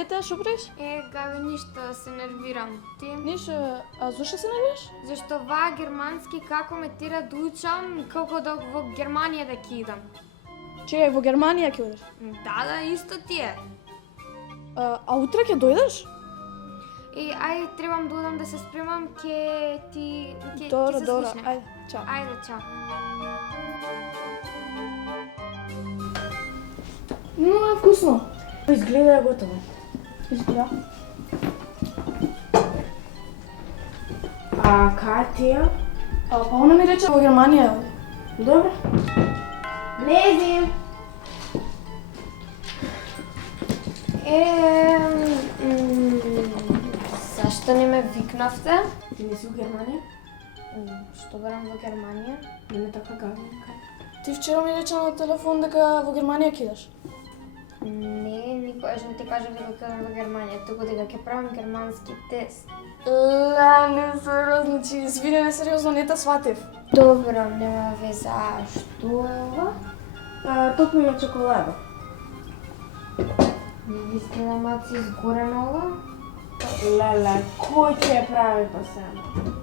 Ете, што правиш? Габи, ништо, се нервирам. Ти? Ништо, а зошто се нервираш? Зашто ова германски како ме тира да учам, како да во Германија да ќе идам. Чекај, во Германија ќе одиш? Да, исто ти е. А утре ќе дојдеш? Ајде, требам да одам да се спремам, ќе Добро, се добро, слушнем. ајде, чао. Ајде, чао. Много е вкусно. Изгледа е готово. Изгледа. А кај тија? Па она ми рече во Германија. Добро. Влезем. Зашто не ме викнавте? Ти не си у Германија? Што барам во Германија? Нема така Габи. Ти вчера ми рече на телефон дека во Германија ќе идеш. Не, никогаш не ти кажав дека ќе одам во Германија, туку дека ќе правам германски тест. Не сериозно, значи, извини, не сериозно, не те сватив. Добро, нема веза. Што е ова? Токму ја чоколада. Не изгледа маци изгорено ова? Леле, кој ќе ја прави па сега?